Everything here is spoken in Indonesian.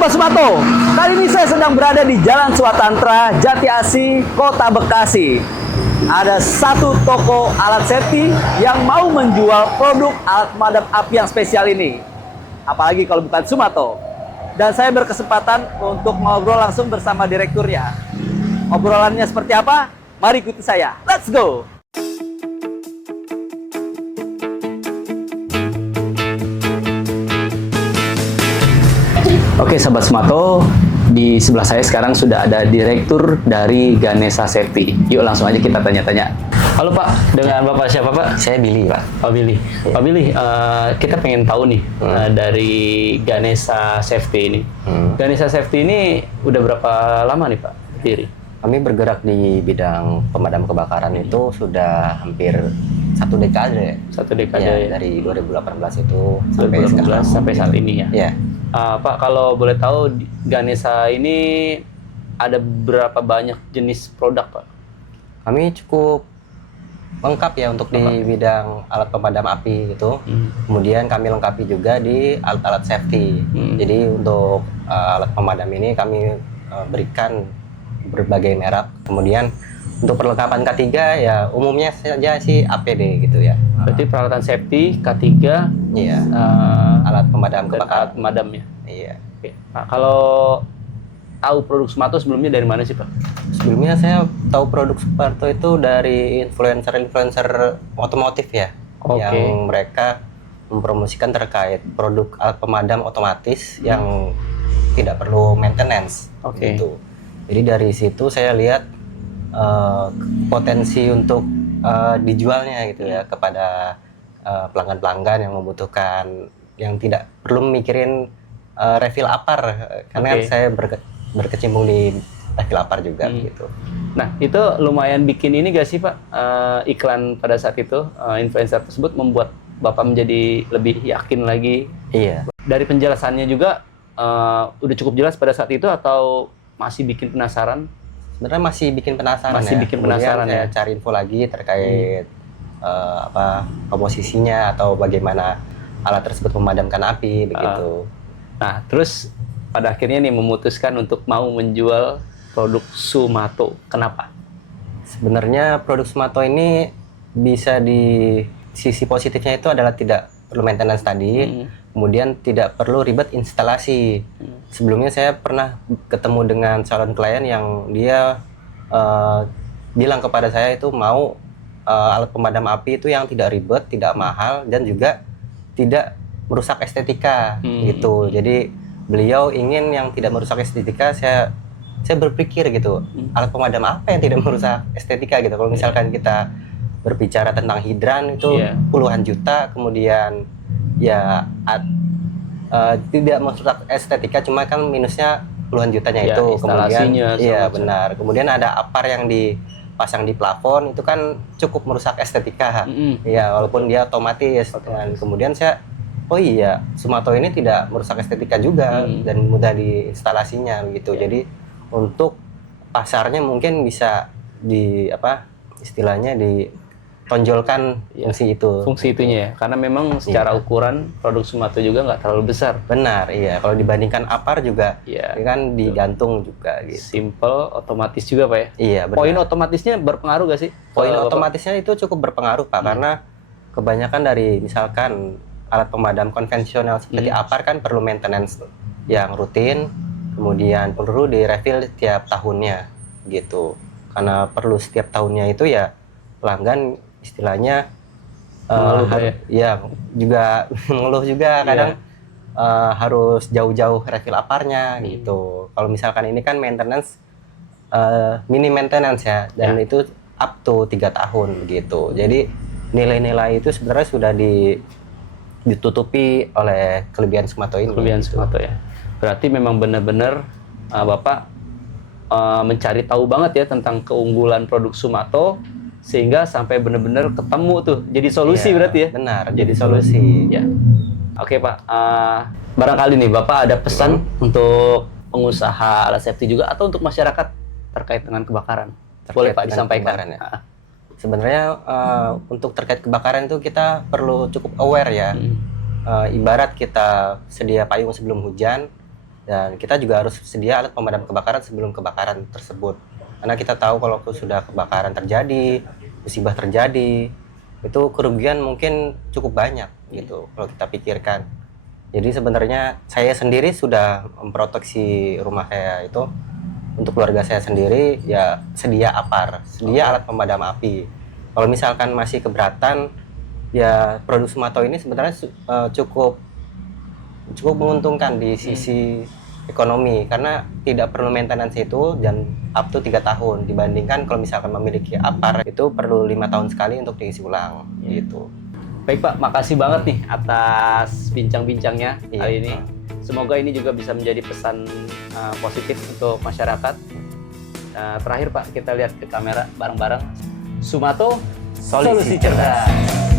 Sobat Sumato, kali ini saya sedang berada di Jalan Swatantra, Jati Asih, Kota Bekasi. Ada satu toko alat safety yang mau menjual produk alat pemadam api yang spesial ini. Apalagi kalau bukan Sumato. Dan saya berkesempatan untuk ngobrol langsung bersama direkturnya. Obrolannya seperti apa? Mari ikuti saya. Let's go! Oke, Sobat Sumato, di sebelah saya sekarang sudah ada direktur dari Ganesha Safety. Yuk langsung aja kita tanya-tanya. Halo Pak, dengan Bapak siapa Pak? Saya Billy, Pak. Pak Billy. Ya. Pak Billy, kita pengen tahu nih dari Ganesha Safety ini. Ganesha Safety ini udah berapa lama nih Pak berdiri? Kami bergerak di bidang pemadam kebakaran itu sudah hampir 1 dekade. 1 dekade Ya, dari 2018 itu 2018 sampai saat ini ya. Ya. Pak, kalau boleh tahu Ganesha ini ada berapa banyak jenis produk Pak? Kami cukup lengkap ya untuk di bidang alat pemadam api gitu. Kemudian kami lengkapi juga di alat-alat safety. Jadi untuk alat pemadam ini kami berikan berbagai merek. Kemudian untuk perlengkapan K3 ya umumnya saja sih APD gitu ya. Berarti peralatan safety K3, Iya. Alat pemadam dan kebakaran. alat pemadam ya. Iya. Oke. Pak, kalau tahu produk Sumato sebelumnya dari mana sih Pak? Sebelumnya saya tahu produk Sumato itu dari influencer otomotif ya. Oke. Yang mereka mempromosikan terkait produk alat pemadam otomatis yang tidak perlu maintenance. Oke. Gitu. Jadi dari situ saya lihat potensi untuk dijualnya gitu ya kepada pelanggan-pelanggan yang membutuhkan, yang tidak perlu mikirin refill apar karena Oke. saya berkecimpung di refill apar juga gitu. Nah, itu lumayan bikin ini gak sih Pak? Iklan pada saat itu, influencer tersebut membuat Bapak menjadi lebih yakin lagi. Iya. Dari penjelasannya juga, udah cukup jelas pada saat itu atau masih bikin penasaran? Sebenarnya masih bikin penasaran. Masih ya. bikin Kemudian penasaran saya ya. cari info lagi terkait komposisinya atau bagaimana alat tersebut memadamkan api begitu. Nah, terus pada akhirnya nih memutuskan untuk mau menjual produk Sumato. Kenapa? Sebenarnya produk Sumato ini bisa di sisi positifnya itu adalah tidak perlu maintenance tadi, kemudian tidak perlu ribet instalasi. Sebelumnya saya pernah ketemu dengan calon klien yang dia bilang kepada saya itu mau alat pemadam api itu yang tidak ribet, tidak mahal, dan juga tidak merusak estetika gitu. Jadi beliau ingin yang tidak merusak estetika. Saya berpikir gitu, alat pemadam apa yang tidak merusak estetika gitu. Kalau misalkan kita berbicara tentang hidran itu puluhan juta, kemudian ya tidak merusak estetika, cuma kan minusnya puluhan jutanya Ya, itu. Kemudian iya macam. benar. Kemudian ada apar yang dipasang di plafon itu kan cukup merusak estetika. Ya walaupun dia otomatis. Dan kemudian saya oh iya, Sumato ini tidak merusak estetika juga dan mudah diinstalasinya gitu. Jadi untuk pasarnya mungkin bisa istilahnya ditonjolkan fungsi itu. Fungsi itunya ya, karena memang secara ukuran produk Sumato juga nggak terlalu besar. Benar, iya. Kalau dibandingkan apar juga, Iya, ini kan digantung juga gitu. Simple, otomatis juga Pak ya. Iya, benar. Poin otomatisnya berpengaruh nggak sih? Poin Bapak? otomatisnya itu cukup berpengaruh Pak, karena kebanyakan dari misalkan alat pemadam konvensional seperti apar kan perlu maintenance yang rutin, kemudian perlu di-refill tiap tahunnya gitu. Karena perlu setiap tahunnya itu ya pelanggan istilahnya ya juga mengeluh juga kadang harus jauh-jauh refill aparnya gitu. Kalau misalkan ini kan maintenance mini maintenance ya, dan itu up to 3 tahun begitu. Jadi nilai-nilai itu sebenarnya sudah ditutupi oleh kelebihan Sumato ini. Kelebihan gitu. Sumato ya. Berarti memang benar-benar Bapak mencari tahu banget ya tentang keunggulan produk Sumato sehingga sampai benar-benar ketemu tuh. Jadi solusi Iya, berarti ya. Benar, jadi solusi. Ya. Oke Pak, barangkali nih Bapak ada pesan untuk pengusaha alat safety juga atau untuk masyarakat terkait dengan kebakaran? Boleh Pak disampaikan. Ya. Sebenarnya untuk terkait kebakaran itu kita perlu cukup aware ya. Ibarat kita sedia payung sebelum hujan, Dan kita juga harus sedia alat pemadam kebakaran sebelum kebakaran tersebut. Karena kita tahu kalau sudah kebakaran terjadi, musibah terjadi, itu kerugian mungkin cukup banyak gitu kalau kita pikirkan. Jadi sebenarnya saya sendiri sudah memproteksi rumah saya itu untuk keluarga saya sendiri ya sedia APAR, sedia alat pemadam api. Kalau misalkan masih keberatan, ya produk Sumato ini sebenarnya cukup menguntungkan di sisi ekonomi karena tidak perlu maintenance itu dan up to 3 tahun dibandingkan kalau misalkan memiliki APAR itu perlu 5 tahun sekali untuk diisi ulang gitu. Baik Pak, makasih banget nih atas bincang-bincangnya Iya, hari ini. Pak. Semoga ini juga bisa menjadi pesan positif untuk masyarakat. Terakhir Pak, kita lihat ke kamera bareng-bareng. Sumato, solusi cerdas.